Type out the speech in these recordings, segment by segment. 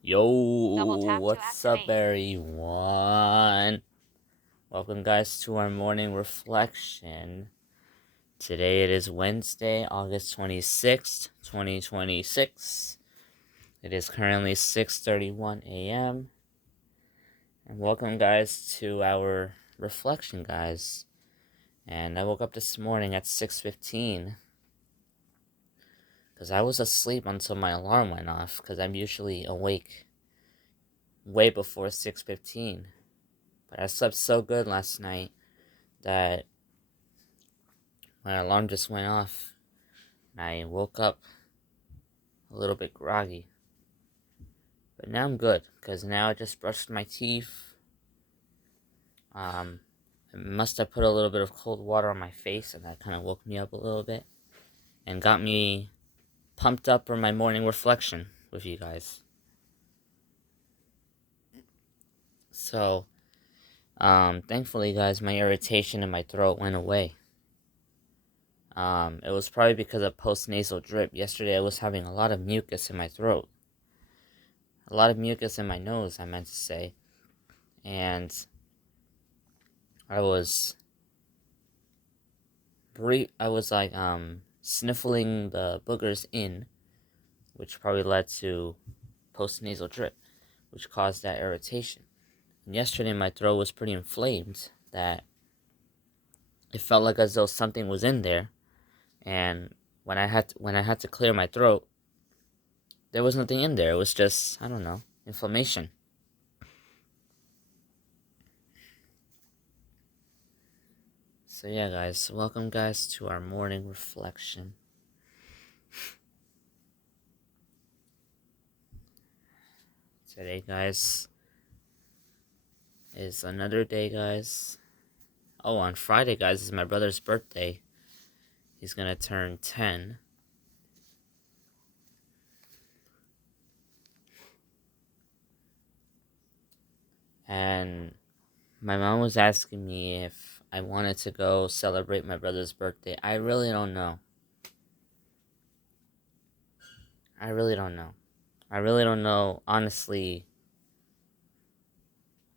Yo, what's up, everyone? Welcome, guys, to our morning reflection. Today it is Wednesday, August 26th, 2026. It is currently 6:31 a.m. And welcome, guys, to our reflection, guys. And I woke up this morning at 6:15 because I was asleep until my alarm went off because I'm usually awake way before 6:15. But I slept so good last night that my alarm just went off. And I woke up a little bit groggy. But now I'm good, because now I just brushed my teeth. I must have put a little bit of cold water on my face, and that kind of woke me up a little bit. And got me pumped up for my morning reflection with you guys. So, thankfully, guys, my irritation in my throat went away. It was probably because of post-nasal drip. Yesterday I was having a lot of mucus in my throat. A lot of mucus in my nose, I meant to say. And I was sniffling the boogers in, which probably led to post-nasal drip, which caused that irritation. And yesterday my throat was pretty inflamed, that it felt like as though something was in there. And when I had to clear my throat, there was nothing in there. It was just, I don't know, inflammation. So yeah, guys, welcome, guys, to our morning reflection. Today, guys, is another day, guys. Oh, on Friday, guys, is my brother's birthday. He's gonna turn 10. And my mom was asking me if I wanted to go celebrate my brother's birthday. I really don't know. I really don't know. Honestly,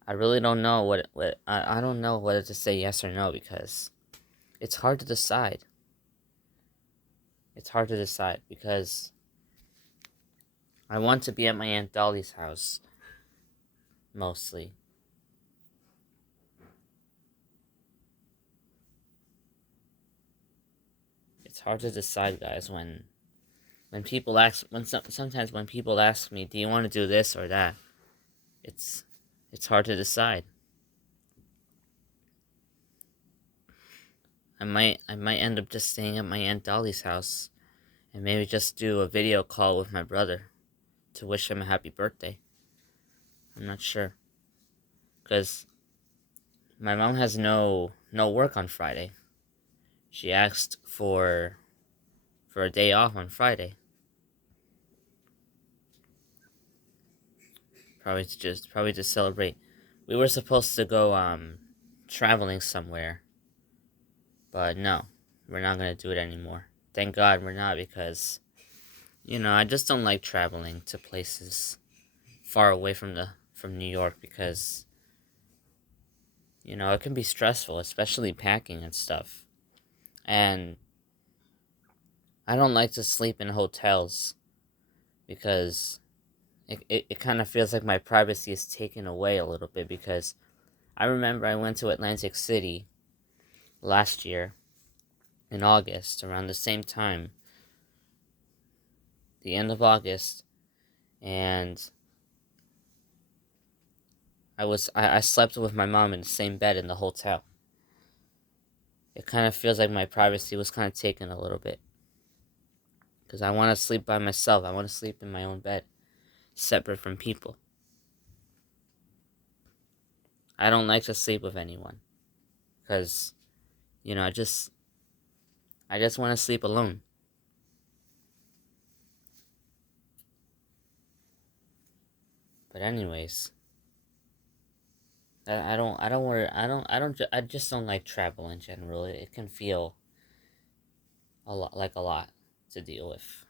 I really don't know I don't know whether to say yes or no, because it's hard to decide. It's hard to decide because I want to be at my Aunt Dolly's house, mostly. It's hard to decide, guys, when people ask, sometimes when people ask me, do you want to do this or that? It's hard to decide. I might end up just staying at my Aunt Dolly's house and maybe just do a video call with my brother to wish him a happy birthday. I'm not sure, cuz my mom has no work on Friday. She asked for a day off on Friday. Probably to celebrate. We were supposed to go traveling somewhere, but no, we're not gonna do it anymore. Thank God we're not, because I just don't like traveling to places far away from New York, because it can be stressful, especially packing and stuff. And I don't like to sleep in hotels because it kind of feels like my privacy is taken away a little bit, because I remember I went to Atlantic City last year in August, around the same time, the end of August, and I slept with my mom in the same bed in the hotel. It kind of feels like my privacy was kind of taken a little bit, because I want to sleep by myself. I want to sleep in my own bed, separate from people. I don't like to sleep with anyone, because I just want to sleep alone. But anyways, I just don't like travel in general. It can feel a lot to deal with.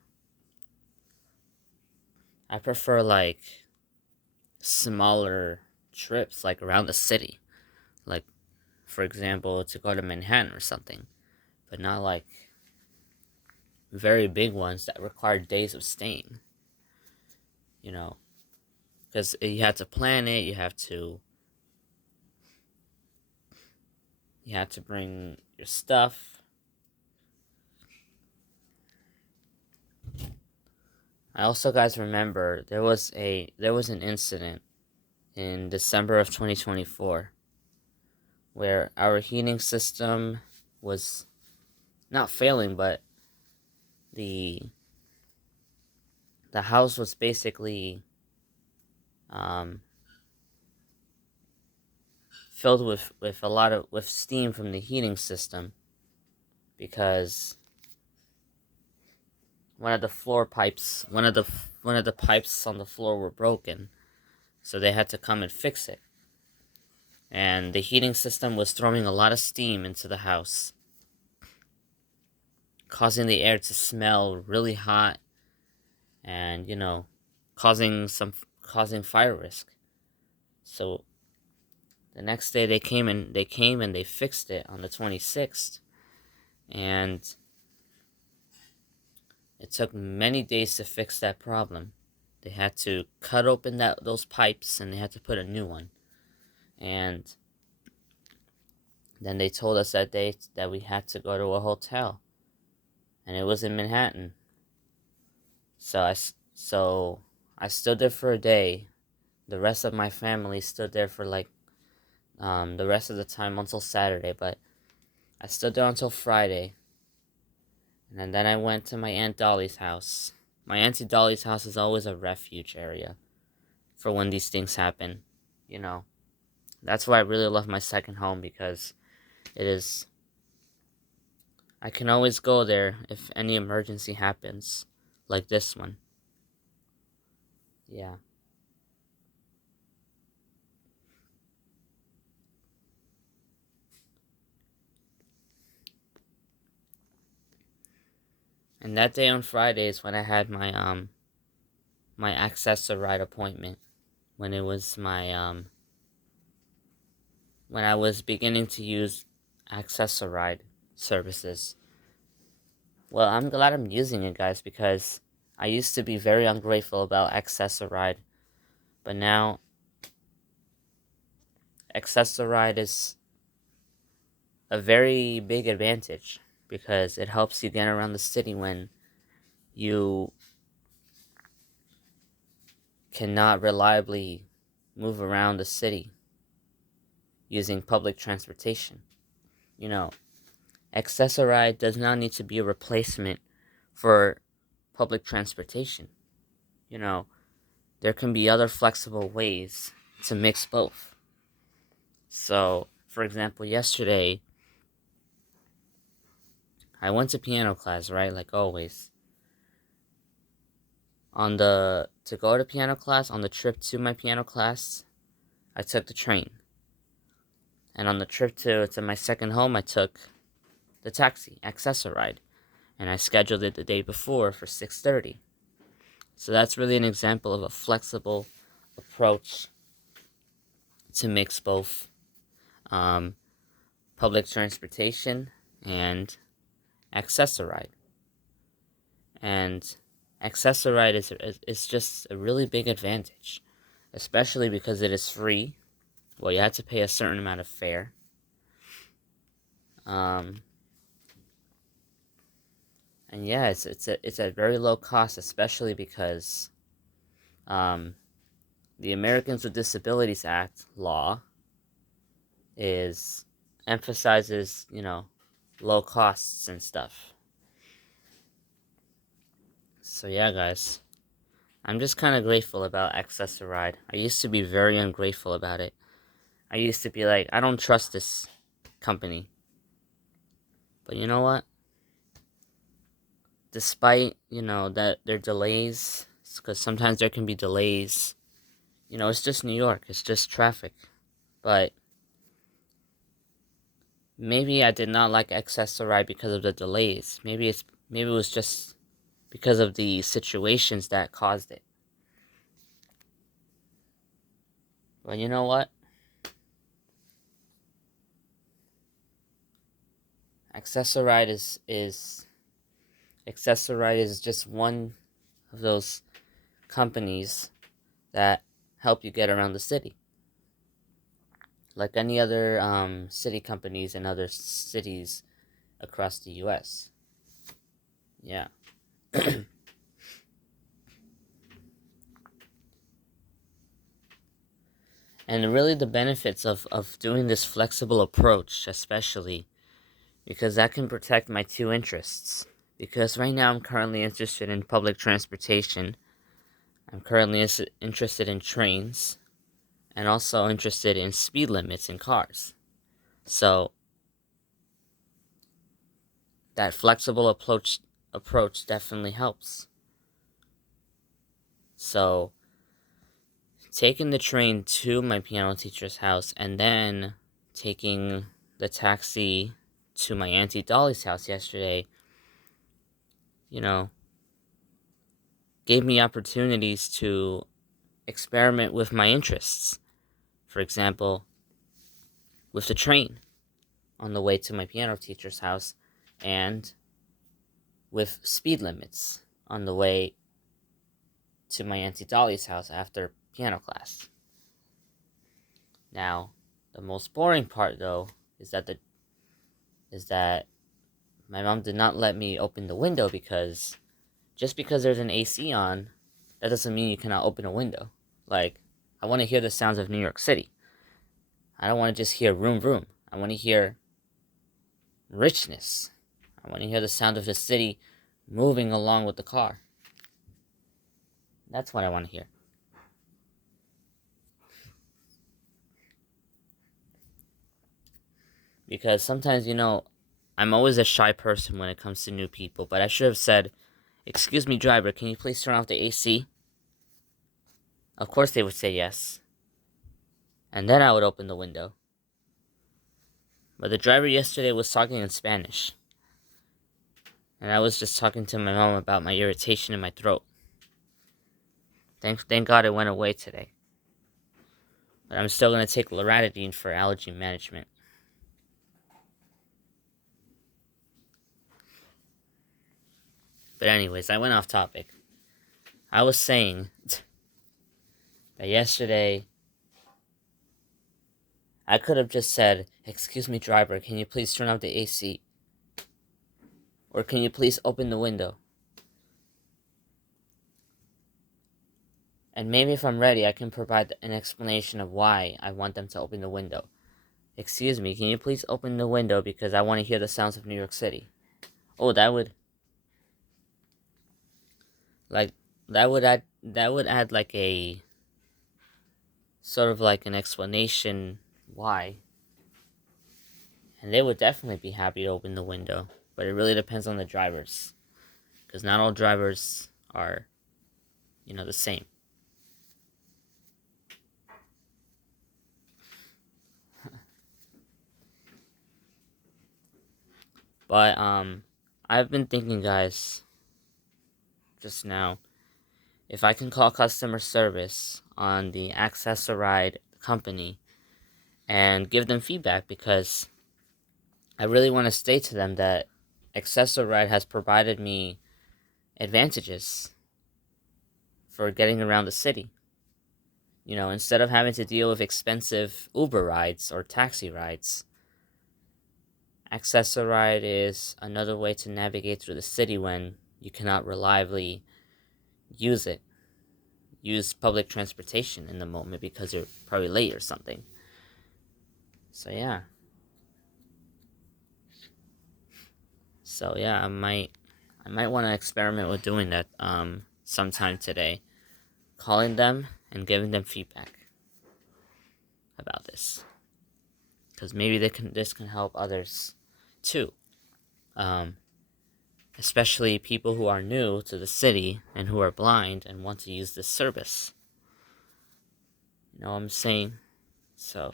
I prefer like smaller trips, like around the city. Like, for example, to go to Manhattan or something, but not like very big ones that require days of staying, you know, because you have to plan it, you have to bring your stuff. I also, guys, remember there was an incident in December of 2024 where our heating system was not failing, but the the house was basically um, filled with a lot of with steam from the heating system because one of the pipes on the floor were broken, so they had to come and fix it. And the heating system was throwing a lot of steam into the house, causing the air to smell really hot and, causing fire risk. So the next day they came and they fixed it on the 26th, and it took many days to fix that problem. They had to cut open those pipes and they had to put a new one. And then they told us that day that we had to go to a hotel, and it was in Manhattan. So I stood there for a day. The rest of my family stood there for like the rest of the time until Saturday, but I stood there until Friday. And then I went to my Aunt Dolly's house. My Auntie Dolly's house is always a refuge area for when these things happen. You know, that's why I really love my second home, because it is. I can always go there if any emergency happens, like this one. Yeah. And that day on Friday is when I had my Access-a-Ride appointment, when it was when I was beginning to use Access-a-Ride services. Well, I'm glad I'm using it, guys, because I used to be very ungrateful about Access-a-Ride, but now Access-a-Ride is a very big advantage because it helps you get around the city when you cannot reliably move around the city using public transportation. You know, Access-a-Ride does not need to be a replacement for public transportation. You know, there can be other flexible ways to mix both. So, for example, yesterday I went to piano class, right? Like always. To go to piano class, on the trip to my piano class, I took the train. And on the trip to my second home, I took the taxi, Access-a-Ride. And I scheduled it the day before for 6:30. So that's really an example of a flexible approach to mix both public transportation and Access-a-Ride. And Access-a-Ride is just a really big advantage, especially because it is free. Well, you have to pay a certain amount of fare. And yeah, it's at very low cost, especially because the Americans with Disabilities Act law is emphasizes, low costs and stuff. So yeah, guys, I'm just kind of grateful about Access-a-Ride. I used to be very ungrateful about it. I used to be like, I don't trust this company. But you know what? Despite, that their delays, because sometimes there can be delays, it's just New York, it's just traffic. But maybe I did not like Access-a-Ride because of the delays. Maybe it was just because of the situations that caused it. But you know what? Accessoride is just one of those companies that help you get around the city, like any other city companies in other cities across the U.S. Yeah. And really the benefits of doing this flexible approach, especially because that can protect my two interests. Because right now I'm currently interested in public transportation. I'm currently interested in trains and also interested in speed limits in cars. So that flexible approach definitely helps. So taking the train to my piano teacher's house and then taking the taxi to my Auntie Dolly's house yesterday, you know, gave me opportunities to experiment with my interests. For example, with the train on the way to my piano teacher's house and with speed limits on the way to my Auntie Dolly's house after piano class. Now, the most boring part though is that my mom did not let me open the window because just because there's an AC on, that doesn't mean you cannot open a window. Like, I want to hear the sounds of New York City. I don't want to just hear vroom vroom. I want to hear richness. I want to hear the sound of the city moving along with the car. That's what I want to hear. Because sometimes, I'm always a shy person when it comes to new people, but I should have said, "Excuse me, driver, can you please turn off the AC?" Of course they would say yes. And then I would open the window. But the driver yesterday was talking in Spanish. And I was just talking to my mom about my irritation in my throat. Thank God it went away today. But I'm still going to take loratadine for allergy management. But anyways, I went off topic. I was saying that yesterday I could have just said, "Excuse me, driver, can you please turn off the AC? Or can you please open the window?" And maybe if I'm ready, I can provide an explanation of why I want them to open the window. "Excuse me, can you please open the window because I want to hear the sounds of New York City?" Oh, like that would add like a sort of like an explanation why. And they would definitely be happy to open the window, but it really depends on the drivers because not all drivers are the same. But I've been thinking, guys, just now, if I can call customer service on the Accessoride company and give them feedback because I really want to state to them that Accessoride has provided me advantages for getting around the city. Instead of having to deal with expensive Uber rides or taxi rides, Accessoride is another way to navigate through the city when you cannot reliably use it. Use public transportation in the moment because you're probably late or something. So yeah. I might want to experiment with doing that sometime today. Calling them and giving them feedback about this. Because maybe this can help others too. Especially people who are new to the city and who are blind and want to use this service. You know what I'm saying? So,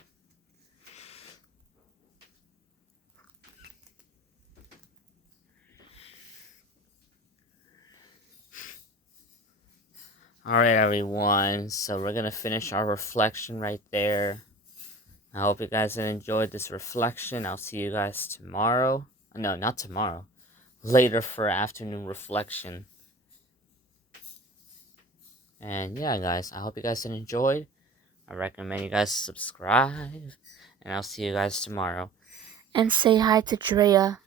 Alright, everyone. So we're gonna finish our reflection right there. I hope you guys enjoyed this reflection. I'll see you guys tomorrow. No, not tomorrow. Later for afternoon reflection. And yeah, guys, I hope you guys enjoyed. I recommend you guys subscribe. And I'll see you guys tomorrow. And say hi to Drea.